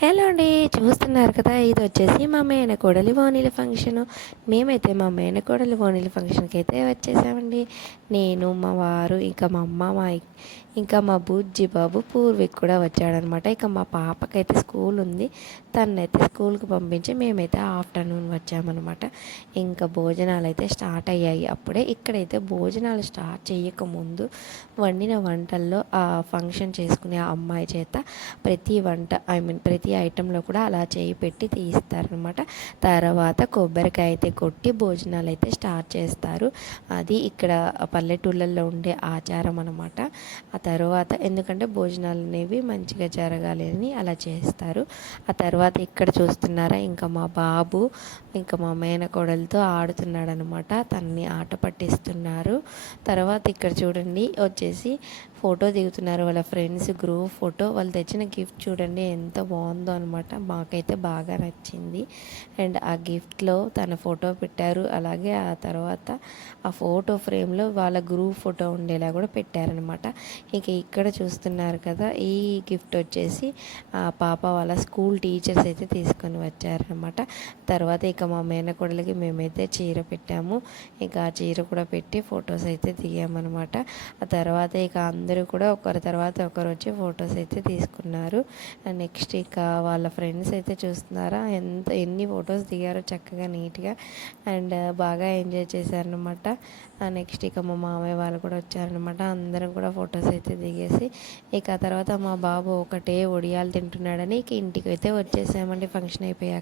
Hello అండి చూస్తున్నారు కదా ఇది వచ్చేసి మా మేనకోడలి వాణిల ఫంక్షను. మేమైతే మా మేనకోడలి వాణిల ఫంక్షన్కి అయితే వచ్చేసామండి. నేను మా వారు ఇంకా మా అమ్మ మా ఇంకా మా బుజ్జి బాబు పూర్వీక్ కూడా వచ్చాడనమాట. ఇక మా పాపకైతే స్కూల్ ఉంది. తనైతే స్కూల్కి పంపించి మేమైతే ఆఫ్టర్నూన్ వచ్చామన్నమాట ఇంకా భోజనాలు అయితే స్టార్ట్ అయ్యాయి. అప్పుడే ఇక్కడైతే భోజనాలు స్టార్ట్ చేయకముందు వండిన వంటల్లో ఆ ఫంక్షన్ చేసుకునే ఆ అమ్మాయి చేత ప్రతి వంట ఐ మీన్ ప్రతి ప్రతి ఐటెంలో కూడా అలా చేయి పెట్టి తీస్తారనమాట తర్వాత కొబ్బరికాయ అయితే కొట్టి భోజనాలు అయితే స్టార్ట్ చేస్తారు. అది ఇక్కడ పల్లెటూళ్ళల్లో ఉండే ఆచారం అనమాట ఆ తర్వాత ఎందుకంటే భోజనాలు అనేవి మంచిగా జరగాలి అని అలా చేస్తారు. ఆ తర్వాత ఇక్కడ చూస్తున్నారా ఇంకా మా బాబు ఇంకా మా మేనకోడలతో ఆడుతున్నాడు అనమాట తనని ఆట పట్టిస్తున్నారు. తర్వాత ఇక్కడ చూడండి వచ్చేసి ఫోటో దిగుతున్నారు వాళ్ళ ఫ్రెండ్స్ గ్రూప్ ఫోటో. వాళ్ళు తెచ్చిన గిఫ్ట్ చూడండి ఎంత బాగుందో అనమాట మాకైతే బాగా నచ్చింది. అండ్ ఆ గిఫ్ట్లో తన ఫోటో పెట్టారు. అలాగే ఆ తర్వాత ఆ ఫోటో ఫ్రేమ్లో వాళ్ళ గ్రూప్ ఫోటో ఉండేలా కూడా పెట్టారనమాట ఇంక ఇక్కడ చూస్తున్నారు కదా ఈ గిఫ్ట్ వచ్చేసి ఆ పాప వాళ్ళ స్కూల్ టీచర్స్ అయితే తీసుకొని వచ్చారనమాట తర్వాత ఇక మా మేనకోడలకి మేమైతే చీర పెట్టాము. ఇక ఆ చీర కూడా పెట్టి ఫొటోస్ అయితే దిగామన్నమాట. ఆ తర్వాత ఇక అందరూ కూడా ఒకరి తర్వాత ఒకరు వచ్చి ఫొటోస్ అయితే తీసుకున్నారు. నెక్స్ట్ ఇక వాళ్ళ ఫ్రెండ్స్ అయితే చూస్తున్నారా? ఎంత ఎన్ని ఫొటోస్ దిగారో చక్కగా నీట్గా అండ్ బాగా ఎంజాయ్ చేశారనమాట నెక్స్ట్ ఇక మా మామయ్య వాళ్ళు కూడా వచ్చారనమాట అందరం కూడా ఫొటోస్ అయితే దిగేసి ఇక తర్వాత మా బాబు ఒకటే ఒడియాలు తింటున్నాడని ఇక ఇంటికి అయితే వచ్చేసామండి ఫంక్షన్ అయిపోయాక.